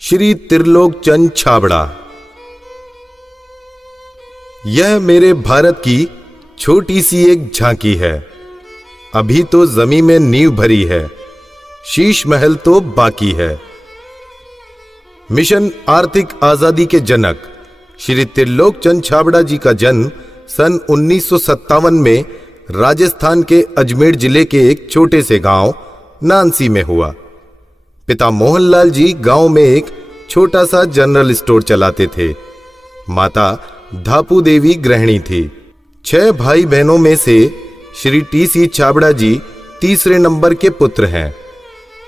श्री त्रिलोक चंद छाबड़ा। यह मेरे भारत की छोटी सी एक झांकी है। अभी तो जमीन में नींव भरी है, शीश महल तो बाकी है। मिशन आर्थिक आजादी के जनक श्री त्रिलोक चंद छाबड़ा जी का जन्म सन 1957 में राजस्थान के अजमेर जिले के एक छोटे से गांव नानसी में हुआ। पिता मोहनलाल जी गांव में एक छोटा सा जनरल स्टोर चलाते थे। माता धापू देवी गृहिणी थी। 6 भाई बहनों में से श्री टी.सी. छाबड़ा जी तीसरे नंबर के पुत्र हैं।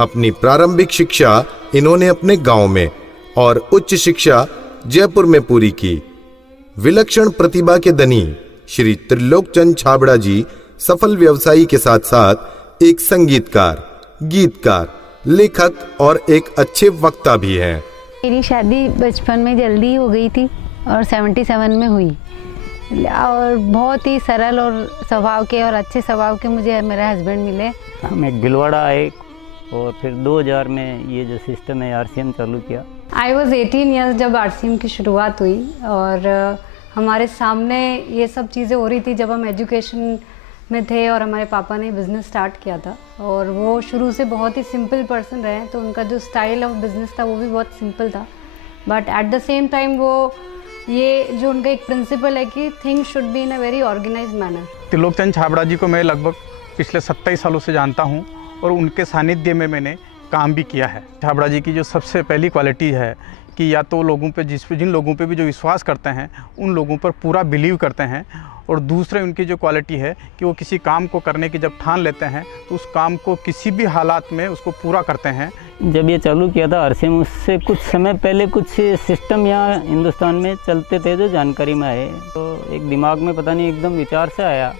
अपनी प्रारंभिक शिक्षा इन्होंने अपने गांव में और उच्च शिक्षा जयपुर में पूरी की। विलक्षण प्रतिभा के धनी श्री त्रिलोक चंद छाबड़ा जी सफल व्यवसायी के साथ साथ एक संगीतकार, गीतकार, लेखक और एक अच्छे वक्ता भी हैं। मेरी शादी बचपन में जल्दी हो गई थी और 77 में हुई और बहुत ही सरल और स्वभाव के और अच्छे स्वभाव के मुझे मेरे हस्बैंड मिले। हम एक भिलवाड़ा आए और फिर 2000 में ये जो सिस्टम है आरसीएम चालू किया। आई वॉज 18 ईयर्स जब आरसीएम की शुरुआत हुई और हमारे सामने ये सब चीज़ें हो रही थी जब हम एजुकेशन में थे और हमारे पापा ने बिज़नेस स्टार्ट किया था और वो शुरू से बहुत ही सिंपल पर्सन रहे, तो उनका जो स्टाइल ऑफ बिज़नेस था वो भी बहुत सिंपल था। But at the same time वो ये जो उनका एक प्रिंसिपल है कि things should be in a very organised manner. Trilok Chand Chhabra ji को मैं लगभग पिछले 27 सालों से जानता हूँ और उनके सानिध्य में मैंने काम भी किया है। छाबड़ा जी की जो सबसे पहली क्वालिटी है कि या तो लोगों पे जिन लोगों पे भी जो विश्वास करते हैं उन लोगों पर पूरा बिलीव करते हैं, और दूसरे उनकी जो क्वालिटी है कि वो किसी काम को करने की जब ठान लेते हैं तो उस काम को किसी भी हालात में उसको पूरा करते हैं। जब ये चालू किया था आरसीएम, उससे कुछ समय पहले कुछ सिस्टम यहाँ हिंदुस्तान में चलते थे जो जानकारी में आए, तो एक दिमाग में पता नहीं एकदम विचार से आया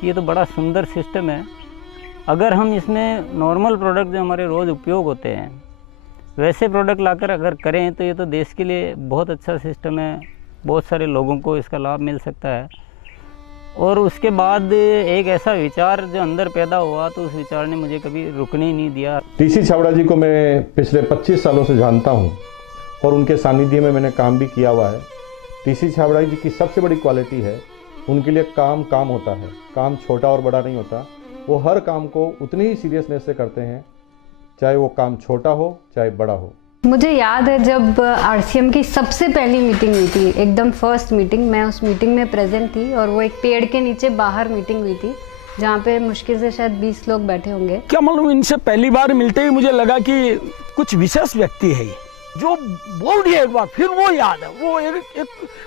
कि ये तो बड़ा सुंदर सिस्टम है। अगर हम इसमें नॉर्मल प्रोडक्ट जो हमारे रोज़ उपयोग होते हैं वैसे प्रोडक्ट लाकर अगर करें तो ये तो देश के लिए बहुत अच्छा सिस्टम है, बहुत सारे लोगों को इसका लाभ मिल सकता है। और उसके बाद एक ऐसा विचार जो अंदर पैदा हुआ तो उस विचार ने मुझे कभी रुकने ही नहीं दिया। टी.सी. छाबड़ा जी को मैं पिछले 25 सालों से जानता हूं और उनके सानिध्य में मैंने काम भी किया हुआ है। टी.सी. छाबड़ा जी की सबसे बड़ी क्वालिटी है उनके लिए काम होता है। काम छोटा और बड़ा नहीं होता, वो हर काम को उतनी ही सीरियसनेस से करते हैं, चाहे वो काम छोटा हो चाहे बड़ा हो। मुझे याद है जब आरसीएम की सबसे पहली मीटिंग हुई थी, एकदम फर्स्ट मीटिंग, मैं उस मीटिंग में प्रेजेंट थी और वो एक पेड़ के नीचे बाहर मीटिंग हुई थी जहाँ पे मुश्किल से शायद 20 लोग बैठे होंगे। क्या मालूम, इनसे पहली बार मिलते ही मुझे लगा कि कुछ विशेष व्यक्ति है जो बोल दिया एक बार फिर वो याद है, वो एक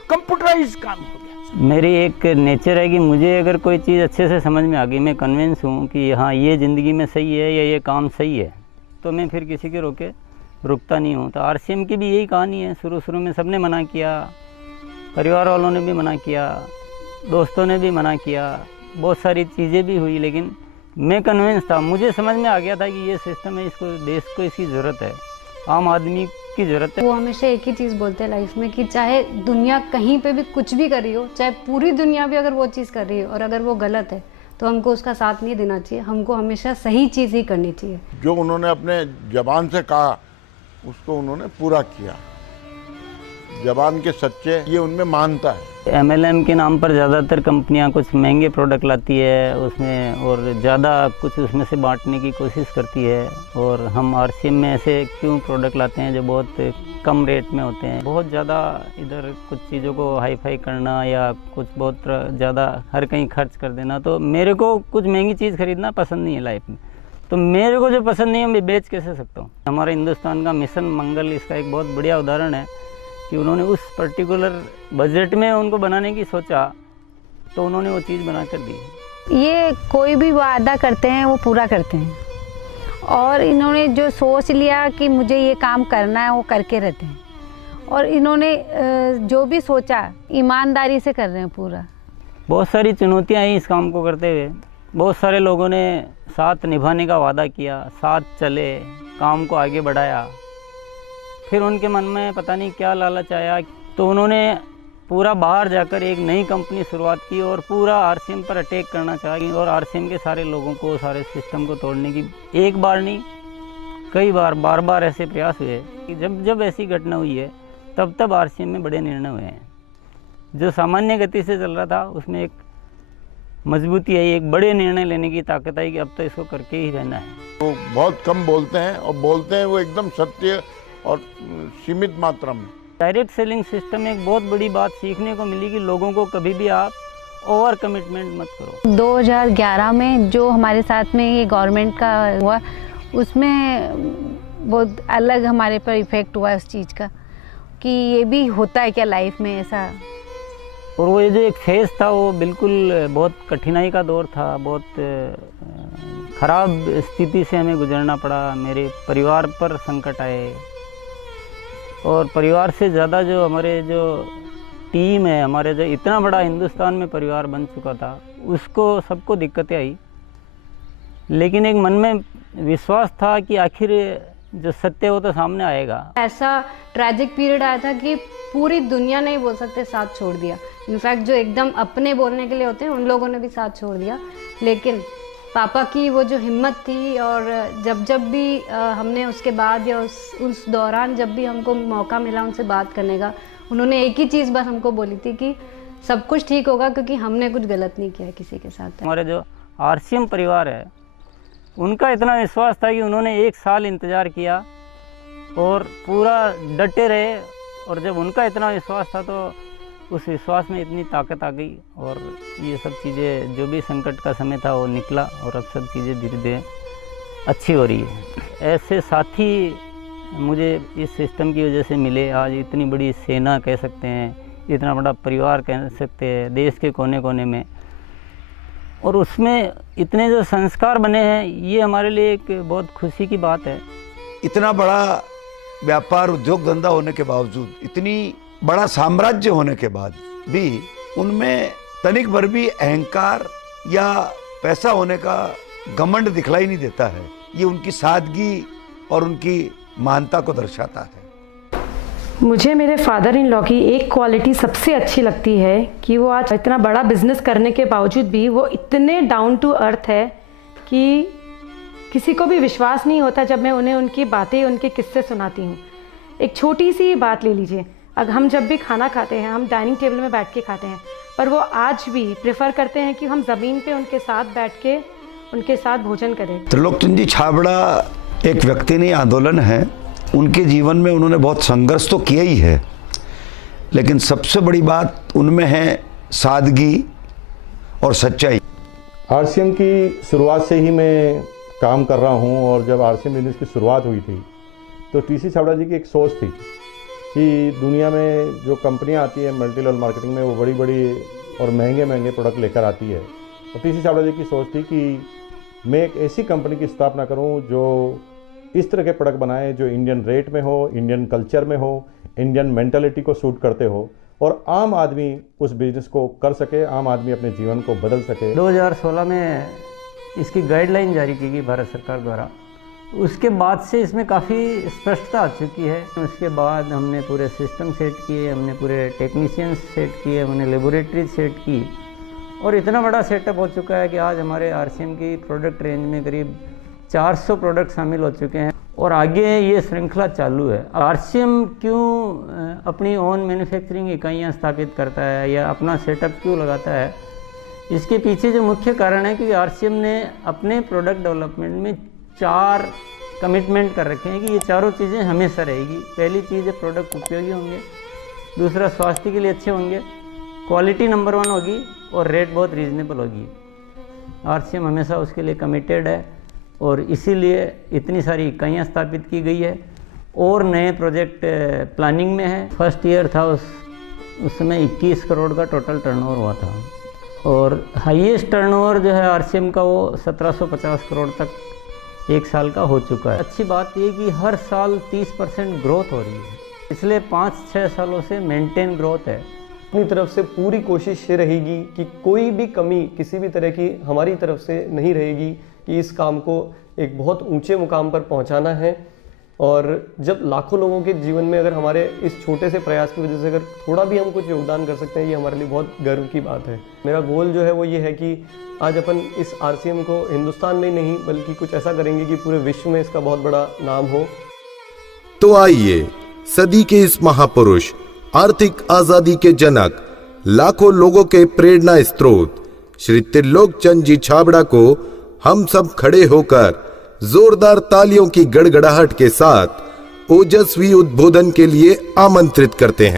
कंप्यूटराइज काम हो गया। मेरी एक नेचर है कि मुझे अगर कोई चीज़ अच्छे से समझ में आ गई, मैं कन्विंस हूँ कि हाँ ये ज़िंदगी में सही है या ये काम सही है, तो मैं फिर किसी के रोके रुकता नहीं हूँ। तो आरसीएम की भी यही कहानी है। शुरू में सबने मना किया, परिवार वालों ने भी मना किया, दोस्तों ने भी मना किया, बहुत सारी चीज़ें भी हुई, लेकिन मैं कन्विंस था, मुझे समझ में आ गया था कि ये सिस्टम है, इसको देश को इसकी ज़रूरत है, आम आदमी की ज़रूरत है। वो हमेशा एक ही चीज़ बोलते हैं लाइफ में कि चाहे दुनिया कहीं पे भी कुछ भी कर रही हो, चाहे पूरी दुनिया भी अगर वो चीज़ कर रही है और अगर वो गलत है तो हमको उसका साथ नहीं देना चाहिए, हमको हमेशा सही चीज़ ही करनी चाहिए। जो उन्होंने अपने जबान से कहा उसको उन्होंने पूरा किया। जबान के सच्चे ये उनमें मानता है। एमएलएम के नाम पर ज़्यादातर कंपनियां कुछ महंगे प्रोडक्ट लाती है उसमें और ज़्यादा कुछ उसमें से बांटने की कोशिश करती है, और हम आरसीएम में ऐसे क्यों प्रोडक्ट लाते हैं जो बहुत कम रेट में होते हैं। बहुत ज़्यादा इधर कुछ चीज़ों को हाई फाई करना या कुछ बहुत ज़्यादा हर कहीं खर्च कर देना, तो मेरे को कुछ महंगी चीज़ खरीदना पसंद नहीं है लाइफ में। तो मेरे को जो पसंद नहीं है मैं बेच कैसे सकता हूँ। हमारे हिंदुस्तान का मिशन मंगल इसका एक बहुत बढ़िया उदाहरण है कि उन्होंने उस पर्टिकुलर बजट में उनको बनाने की सोचा तो उन्होंने वो चीज़ बना कर दी। ये कोई भी वादा करते हैं वो पूरा करते हैं और इन्होंने जो सोच लिया कि मुझे ये काम करना है वो करके रहते हैं, और इन्होंने जो भी सोचा ईमानदारी से कर रहे हैं पूरा। बहुत सारी चुनौतियाँ आई इस काम को करते हुए। बहुत सारे लोगों ने साथ निभाने का वादा किया, साथ चले, काम को आगे बढ़ाया, फिर उनके मन में पता नहीं क्या लालच आया तो उन्होंने पूरा बाहर जाकर एक नई कंपनी शुरुआत की और पूरा आरसीएम पर अटैक करना चाहिए और आरसीएम के सारे लोगों को, सारे सिस्टम को तोड़ने की एक बार नहीं कई बार बार ऐसे प्रयास हुए कि जब ऐसी घटना हुई है तब आरसीएम में बड़े निर्णय हुए हैं। जो सामान्य गति से चल रहा था उसमें एक मजबूती आई, एक बड़े निर्णय लेने की ताकत आई कि अब तो इसको करके ही रहना है। वो बहुत कम बोलते हैं और बोलते हैं वो एकदम सत्य और सीमित मात्रा में। डायरेक्ट सेलिंग सिस्टम में एक बहुत बड़ी बात सीखने को मिली कि लोगों को कभी भी आप ओवर कमिटमेंट मत करो। 2011 में जो हमारे साथ में ये गवर्नमेंट का हुआ उसमें बहुत अलग हमारे पर इफ़ेक्ट हुआ उस चीज़ का कि ये भी होता है क्या लाइफ में ऐसा। और वो ये जो एक फेज़ था वो बिल्कुल बहुत कठिनाई का दौर था, बहुत ख़राब स्थिति से हमें गुजरना पड़ा। मेरे परिवार पर संकट आए और परिवार से ज़्यादा जो हमारे जो टीम है, हमारे जो इतना बड़ा हिंदुस्तान में परिवार बन चुका था, उसको सबको दिक्कतें आई। लेकिन एक मन में विश्वास था कि आखिर जो सत्य हो तो सामने आएगा। ऐसा ट्रैजिक पीरियड आया था कि पूरी दुनिया ने ही बोल सकते साथ छोड़ दिया। इनफैक्ट जो एकदम अपने बोलने के लिए होते हैं उन लोगों ने भी साथ छोड़ दिया। लेकिन पापा की वो जो हिम्मत थी और जब भी हमने उसके बाद या उस दौरान जब भी हमको मौका मिला उनसे बात करने का, उन्होंने एक ही चीज़ बस हमको बोली थी कि सब कुछ ठीक होगा क्योंकि हमने कुछ गलत नहीं किया किसी के साथ। हमारे जो आरसीएम परिवार है उनका इतना विश्वास था कि उन्होंने 1 साल इंतज़ार किया और पूरा डटे रहे। और जब उनका इतना विश्वास था तो उस विश्वास में इतनी ताकत आ गई और ये सब चीज़ें, जो भी संकट का समय था वो निकला और अब सब चीज़ें धीरे धीरे अच्छी हो रही है। ऐसे साथी मुझे इस सिस्टम की वजह से मिले। आज इतनी बड़ी सेना कह सकते हैं, इतना बड़ा परिवार कह सकते हैं देश के कोने कोने में, और उसमें इतने जो संस्कार बने हैं, ये हमारे लिए एक बहुत खुशी की बात है। इतना बड़ा व्यापार उद्योग धंधा होने के बावजूद, इतनी बड़ा साम्राज्य होने के बाद भी उनमें तनिक भर भी अहंकार या पैसा होने का घमंड दिखलाई नहीं देता है। ये उनकी सादगी और उनकी महानता को दर्शाता है। मुझे मेरे फादर इन लॉ की एक क्वालिटी सबसे अच्छी लगती है कि वो आज इतना बड़ा बिजनेस करने के बावजूद भी वो इतने डाउन टू अर्थ है कि किसी को भी विश्वास नहीं होता जब मैं उन्हें उनकी बातें, उनके किस्से सुनाती हूँ। एक छोटी सी बात ले लीजिए, अगर हम जब भी खाना खाते हैं हम डाइनिंग टेबल में बैठ के खाते हैं, पर वो आज भी प्रेफर करते हैं कि हम ज़मीन पे उनके साथ बैठ के उनके साथ भोजन करें। त्रिलोकचंद जी छाबड़ा एक व्यक्ति नहीं, आंदोलन है। उनके जीवन में उन्होंने बहुत संघर्ष तो किया ही है, लेकिन सबसे बड़ी बात उनमें है सादगी और सच्चाई। आरसीएम की शुरुआत से ही मैं काम कर रहा हूं और जब आरसीएम बिजनेस की शुरुआत हुई थी तो टीसी छाबड़ा जी की एक सोच थी कि दुनिया में जो कंपनियां आती है मल्टी लेवल मार्केटिंग में, वो बड़ी बड़ी और महंगे महंगे प्रोडक्ट लेकर आती है। और टीसी छाबड़ा जी की सोच थी कि मैं एक ऐसी कंपनी की स्थापना करूं जो इस तरह के प्रोडक्ट बनाए जो इंडियन रेट में हो, इंडियन कल्चर में हो, इंडियन मेंटालिटी को सूट करते हो और आम आदमी उस बिजनेस को कर सके, आम आदमी अपने जीवन को बदल सके। 2016 में इसकी गाइडलाइन जारी की गई भारत सरकार द्वारा। उसके बाद से इसमें काफ़ी स्पष्टता आ चुकी है। उसके बाद हमने पूरे सिस्टम सेट किए, हमने पूरे टेक्नीशियंस सेट किए, हमने लेबोरेटरी सेट की और इतना बड़ा सेटअप हो चुका है कि आज हमारे आरसीएम की प्रोडक्ट रेंज में करीब 400 प्रोडक्ट शामिल हो चुके हैं और आगे ये श्रृंखला चालू है। आरसीएम क्यों अपनी ओन मैन्युफैक्चरिंग इकाइयाँ स्थापित करता है या अपना सेटअप क्यों लगाता है, इसके पीछे जो मुख्य कारण है कि आरसीएम ने अपने प्रोडक्ट डेवलपमेंट में 4 कमिटमेंट कर रखे हैं कि ये चारों चीज़ें हमेशा रहेगी। पहली चीज़ है प्रोडक्ट उपयोगी होंगे, दूसरा स्वास्थ्य के लिए अच्छे होंगे, क्वालिटी नंबर 1 होगी और रेट बहुत रीजनेबल होगी। आरसीएम हमेशा उसके लिए कमिटेड है और इसीलिए इतनी सारी इकाइयाँ स्थापित की गई है और नए प्रोजेक्ट प्लानिंग में है। फर्स्ट ईयर था उस समय 21 करोड़ का टोटल टर्नओवर हुआ था और हाईएस्ट टर्नओवर जो है आरसीएम का वो 1750 करोड़ तक एक साल का हो चुका है। अच्छी बात ये कि हर साल 30% ग्रोथ हो रही है, पिछले 5-6 सालों से मेंटेन ग्रोथ है। अपनी तरफ से पूरी कोशिश ये रहेगी कि कोई भी कमी किसी भी तरह की हमारी तरफ से नहीं रहेगी कि इस काम को एक बहुत ऊंचे मुकाम पर पहुंचाना है। और जब लाखों लोगों के जीवन में अगर हमारे इस छोटे से प्रयास की वजह से अगर थोड़ा भी हम कुछ योगदान कर सकते हैं, ये हमारे लिए बहुत गर्व की बात है। मेरा गोल जो है वो ये है कि आज अपन इस RCM को हिंदुस्तान में नहीं बल्कि कुछ ऐसा करेंगे कि पूरे विश्व में इसका बहुत बड़ा नाम हो। तो आइए सदी के इस महापुरुष, आर्थिक आजादी के जनक, लाखों लोगों के प्रेरणा स्रोत श्री त्रिलोक चंद जी छाबड़ा को हम सब खड़े होकर जोरदार तालियों की गड़गड़ाहट के साथ ओजस्वी उद्बोधन के लिए आमंत्रित करते हैं।